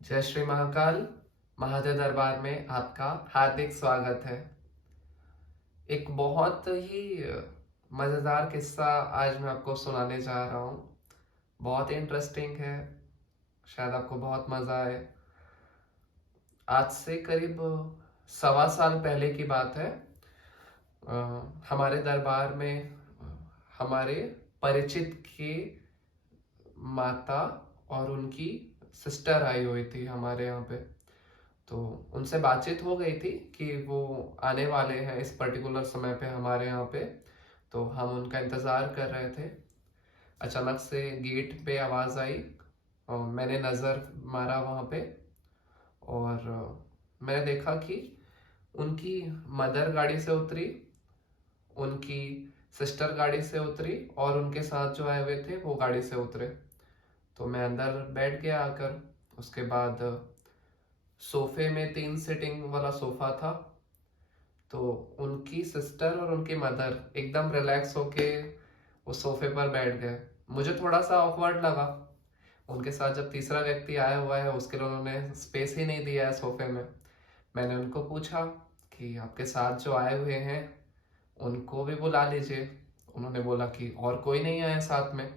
जय श्री महाकाल। महादेव दरबार में आपका हार्दिक स्वागत है। एक बहुत ही मज़ेदार किस्सा आज मैं आपको सुनाने जा रहा हूँ। बहुत ही इंटरेस्टिंग है, शायद आपको बहुत मज़ा आए। आज से करीब 1.25 साल पहले की बात है। हमारे दरबार में हमारे परिचित की माता और उनकी सिस्टर आई हुई थी हमारे यहाँ पे। तो उनसे बातचीत हो गई थी कि वो आने वाले हैं इस पर्टिकुलर समय पे हमारे यहाँ पे। तो हम उनका इंतज़ार कर रहे थे। अचानक से गेट पे आवाज़ आई और मैंने नज़र मारा वहाँ पे। और मैंने देखा कि उनकी मदर गाड़ी से उतरी, उनकी सिस्टर गाड़ी से उतरी और उनके साथ जो आए हुए थे वो गाड़ी से उतरे। तो मैं अंदर बैठ गया आकर। उसके बाद सोफे में 3 सीटिंग वाला सोफा था। तो उनकी सिस्टर और उनकी मदर एकदम रिलैक्स होके उस सोफे पर बैठ गए। मुझे थोड़ा सा ऑकवर्ड लगा। उनके साथ जब तीसरा व्यक्ति आया हुआ है उसके लिए उन्होंने स्पेस ही नहीं दिया है सोफे में। मैंने उनको पूछा कि आपके साथ जो आए हुए हैं उनको भी बुला लीजिए। उन्होंने बोला कि और कोई नहीं आया साथ में।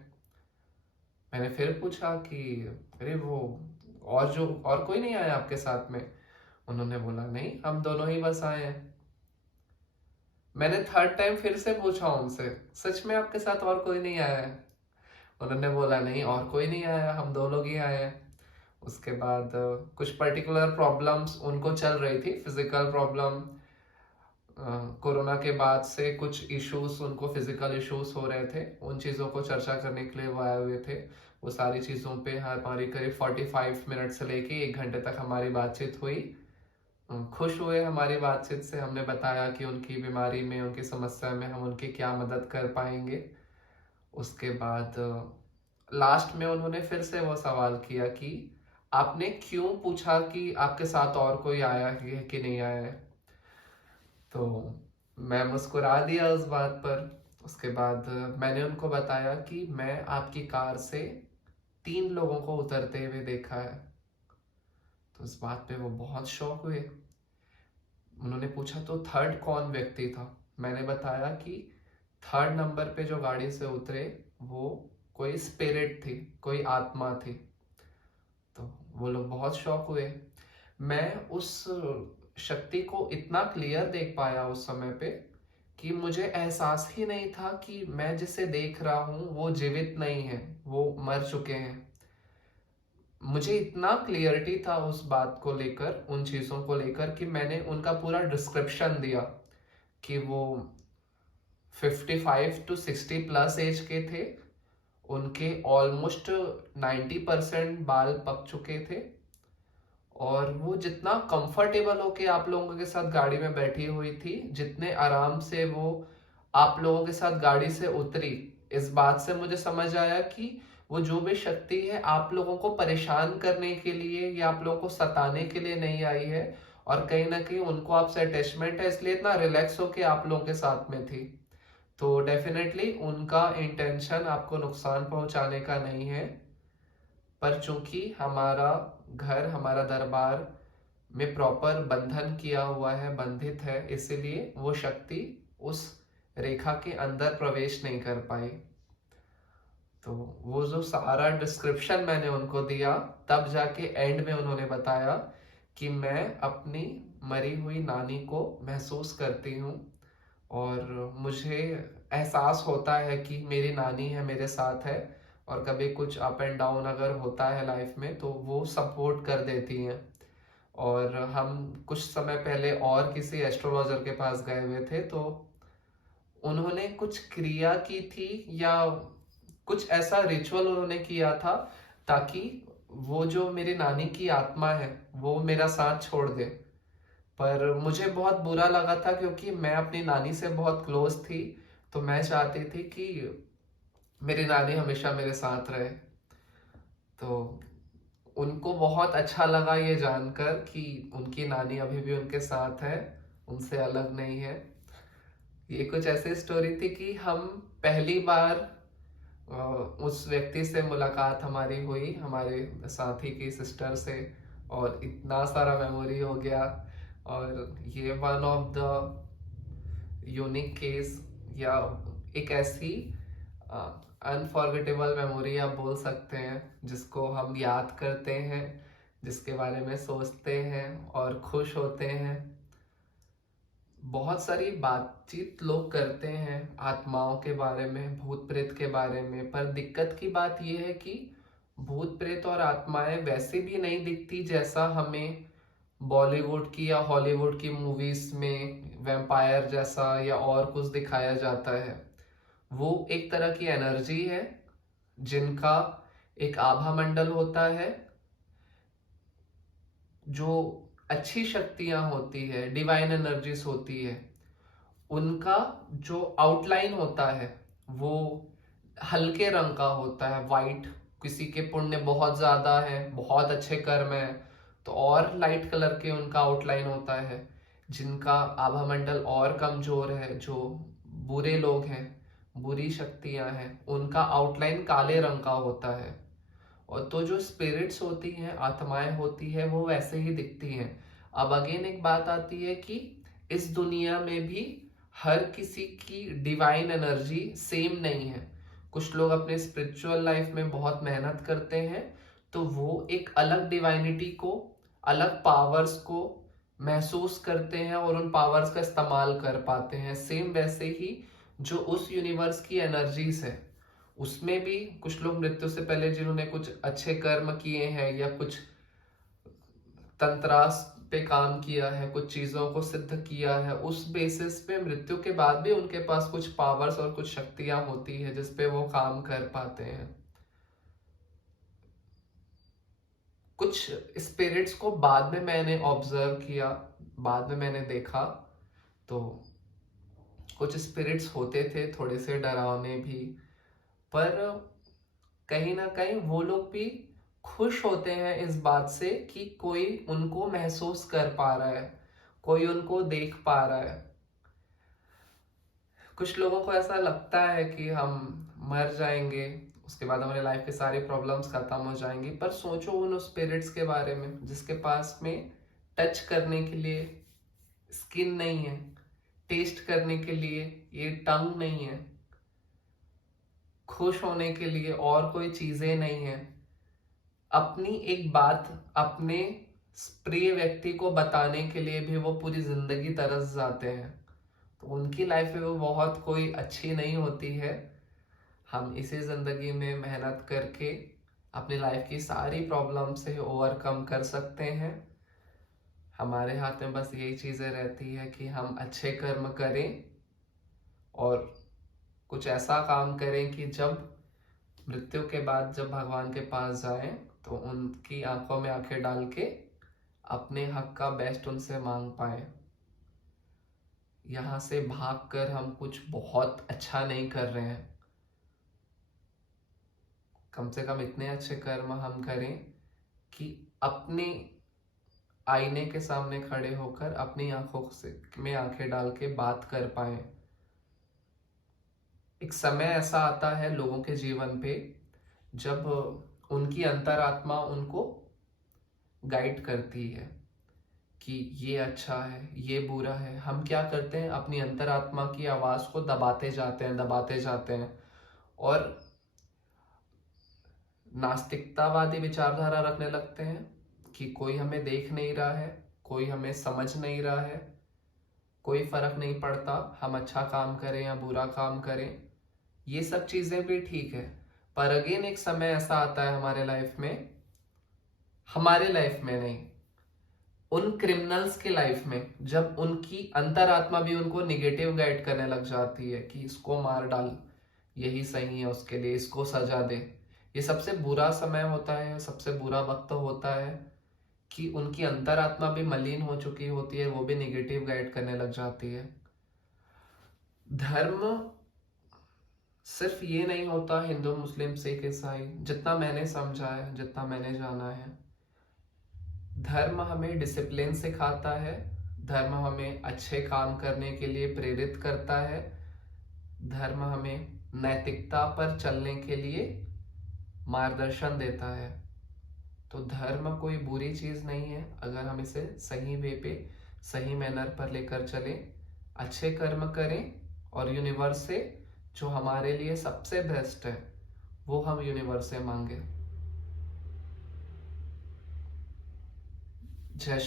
मैंने फिर पूछा कि अरे वो और कोई नहीं आया आपके साथ में। उन्होंने बोला नहीं, हम दोनों ही बस आए हैं। मैंने थर्ड टाइम फिर से पूछा उनसे, सच में आपके साथ और कोई नहीं आया है? उन्होंने बोला नहीं, और कोई नहीं आया, हम दो लोग ही आए हैं। उसके बाद कुछ पर्टिकुलर प्रॉब्लम्स उनको चल रही थी, फिजिकल प्रॉब्लम। कोरोना के बाद से कुछ इश्यूज, उनको फिजिकल इश्यूज हो रहे थे। उन चीज़ों को चर्चा करने के लिए वो आए हुए थे। वो सारी चीज़ों पे हमारी करीब 45 मिनट से लेके 1 घंटे तक हमारी बातचीत हुई। खुश हुए हमारी बातचीत से। हमने बताया कि उनकी बीमारी में, उनकी समस्या में हम उनकी क्या मदद कर पाएंगे। उसके बाद लास्ट में उन्होंने फिर से वो सवाल किया कि आपने क्यों पूछा कि आपके साथ और कोई आया है कि नहीं आया है। तो मैं मुस्कुरा दिया उस बात पर। उसके बाद मैंने उनको बताया कि मैं आपकी कार से 3 लोगों को उतरते हुए देखा है। तो इस बात पे वो बहुत शौक हुए। उन्होंने पूछा तो थर्ड कौन व्यक्ति था। मैंने बताया कि थर्ड नंबर पे जो गाड़ी से उतरे वो कोई स्पिरिट थी, कोई आत्मा थी। तो वो लोग बहुत शॉक हुए। मैं उस शक्ति को इतना क्लियर देख पाया उस समय पे कि मुझे एहसास ही नहीं था कि मैं जिसे देख रहा हूँ वो जीवित नहीं है, वो मर चुके हैं। मुझे इतना क्लियरिटी था उस बात को लेकर, उन चीज़ों को लेकर, कि मैंने उनका पूरा डिस्क्रिप्शन दिया कि वो 55 to 60 प्लस एज के थे। उनके ऑलमोस्ट 90% बाल पक चुके थे। और वो जितना कंफर्टेबल होके आप लोगों के साथ गाड़ी में बैठी हुई थी, जितने आराम से वो आप लोगों के साथ गाड़ी से उतरी, इस बात से मुझे समझ आया कि वो जो भी शक्ति है आप लोगों को परेशान करने के लिए या आप लोगों को सताने के लिए नहीं आई है। और कहीं ना कहीं उनको आपसे अटैचमेंट है, इसलिए इतना रिलैक्स होके आप लोगों के साथ में थी। तो डेफिनेटली उनका इंटेंशन आपको नुकसान पहुंचाने का नहीं है। पर चूंकि हमारा घर, हमारा दरबार में प्रॉपर बंधन किया हुआ है, बंधित है, इसीलिए वो शक्ति उस रेखा के अंदर प्रवेश नहीं कर पाई। तो वो जो सारा डिस्क्रिप्शन मैंने उनको दिया, तब जाके एंड में उन्होंने बताया कि मैं अपनी मरी हुई नानी को महसूस करती हूँ। और मुझे एहसास होता है कि मेरी नानी है, मेरे साथ है। और कभी कुछ अप एंड डाउन अगर होता है लाइफ में तो वो सपोर्ट कर देती हैं। और हम कुछ समय पहले और किसी एस्ट्रोलॉजर के पास गए हुए थे, तो उन्होंने कुछ क्रिया की थी या कुछ ऐसा रिचुअल उन्होंने किया था ताकि वो जो मेरी नानी की आत्मा है वो मेरा साथ छोड़ दे। पर मुझे बहुत बुरा लगा था क्योंकि मैं अपनी नानी से बहुत क्लोज थी। तो मैं चाहती थी कि मेरी नानी हमेशा मेरे साथ रहे। तो उनको बहुत अच्छा लगा ये जानकर कि उनकी नानी अभी भी उनके साथ है, उनसे अलग नहीं है। ये कुछ ऐसी स्टोरी थी कि हम पहली बार उस व्यक्ति से मुलाकात हमारी हुई, हमारे साथी की सिस्टर से। और इतना सारा मेमोरी हो गया। और ये one of the unique case या एक ऐसी अनफॉरगेटेबल मेमोरी आप बोल सकते हैं जिसको हम याद करते हैं, जिसके बारे में सोचते हैं और खुश होते हैं। बहुत सारी बातचीत लोग करते हैं आत्माओं के बारे में, भूत प्रेत के बारे में, पर दिक्कत की बात यह है कि भूत प्रेत और आत्माएं वैसे भी नहीं दिखती जैसा हमें बॉलीवुड की या हॉलीवुड की मूवीज में वैम्पायर जैसा या और कुछ दिखाया जाता है। वो एक तरह की एनर्जी है जिनका एक आभा मंडल होता है, जो अच्छी शक्तियां होती है, डिवाइन एनर्जीज होती है, उनका जो आउटलाइन होता है वो हल्के रंग का होता है, वाइट। किसी के पुण्य बहुत ज्यादा है, बहुत अच्छे कर्म है, तो और लाइट कलर के उनका आउटलाइन होता है। जिनका आभा मंडल और कमजोर है, जो बुरे लोग हैं, बुरी शक्तियां हैं, उनका आउटलाइन काले रंग का होता है। और तो जो स्पिरिट्स होती हैं, आत्माएं होती है, वो वैसे ही दिखती हैं। अब अगेन एक बात आती है कि इस दुनिया में भी हर किसी की डिवाइन एनर्जी सेम नहीं है। कुछ लोग अपने स्पिरिचुअल लाइफ में बहुत मेहनत करते हैं, तो वो एक अलग डिवाइनिटी को, अलग पावर्स को महसूस करते हैं और उन पावर्स का इस्तेमाल कर पाते हैं। सेम वैसे ही जो उस यूनिवर्स की एनर्जीज है, उसमें भी कुछ लोग मृत्यु से पहले जिन्होंने कुछ अच्छे कर्म किए हैं या कुछ तंत्रास पे काम किया है, कुछ चीजों को सिद्ध किया है, उस बेसिस पे मृत्यु के बाद भी उनके पास कुछ पावर्स और कुछ शक्तियां होती है जिसपे वो काम कर पाते हैं। कुछ स्पिरिट्स को बाद में मैंने ऑब्जर्व किया, बाद में मैंने देखा, तो कुछ स्पिरिट्स होते थे थोड़े से डरावने भी, पर कहीं ना कहीं वो लोग भी खुश होते हैं इस बात से कि कोई उनको महसूस कर पा रहा है, कोई उनको देख पा रहा है। कुछ लोगों को ऐसा लगता है कि हम मर जाएंगे, उसके बाद हमारी लाइफ के सारे प्रॉब्लम्स खत्म हो जाएंगी, पर सोचो उन स्पिरिट्स के बारे में जिसके पास में टच करने के लिए स्किन नहीं है, टेस्ट करने के लिए ये टंग नहीं है, खुश होने के लिए और कोई चीजें नहीं है, अपनी एक बात अपने प्रिय व्यक्ति को बताने के लिए भी वो पूरी जिंदगी तरस जाते हैं। तो उनकी लाइफ में वो बहुत कोई अच्छी नहीं होती है। हम इसी जिंदगी में मेहनत करके अपनी लाइफ की सारी प्रॉब्लम से ओवरकम कर सकते हैं। हमारे हाथ में बस यही चीजें रहती है कि हम अच्छे कर्म करें और कुछ ऐसा काम करें कि जब मृत्यु के बाद जब भगवान के पास जाएं तो उनकी आंखों में आंखें डाल के अपने हक का बेस्ट उनसे मांग पाए। यहाँ से भागकर हम कुछ बहुत अच्छा नहीं कर रहे हैं, कम से कम इतने अच्छे कर्म हम करें कि अपने आईने के सामने खड़े होकर अपनी आंखों से में आंखें डाल के बात कर पाए। एक समय ऐसा आता है लोगों के जीवन पे जब उनकी अंतरात्मा उनको गाइड करती है कि ये अच्छा है, ये बुरा है। हम क्या करते हैं, अपनी अंतरात्मा की आवाज को दबाते जाते हैं, दबाते जाते हैं, और नास्तिकतावादी विचारधारा रखने लगते हैं कि कोई हमें देख नहीं रहा है, कोई हमें समझ नहीं रहा है, कोई फर्क नहीं पड़ता हम अच्छा काम करें या बुरा काम करें। ये सब चीजें भी ठीक है, पर अगेन एक समय ऐसा आता है हमारे लाइफ में, हमारे लाइफ में नहीं, उन क्रिमिनल्स की लाइफ में, जब उनकी अंतरात्मा भी उनको निगेटिव गाइड करने लग जाती है कि इसको मार डाल, यही सही है उसके लिए, इसको सजा दे। ये सबसे बुरा समय होता है, सबसे बुरा वक्त होता है कि उनकी अंतरात्मा भी मलिन हो चुकी होती है, वो भी निगेटिव गाइड करने लग जाती है। धर्म सिर्फ ये नहीं होता हिंदू मुस्लिम सिख ईसाई, जितना मैंने समझा है, जितना मैंने जाना है, धर्म हमें डिसिप्लिन सिखाता है, धर्म हमें अच्छे काम करने के लिए प्रेरित करता है, धर्म हमें नैतिकता पर चलने के लिए मार्गदर्शन देता है। तो धर्म कोई बुरी चीज नहीं है अगर हम इसे सही वे पे, सही मैनर पर लेकर चलें, अच्छे कर्म करें और यूनिवर्स से जो हमारे लिए सबसे बेस्ट है वो हम यूनिवर्स से मांगे। जय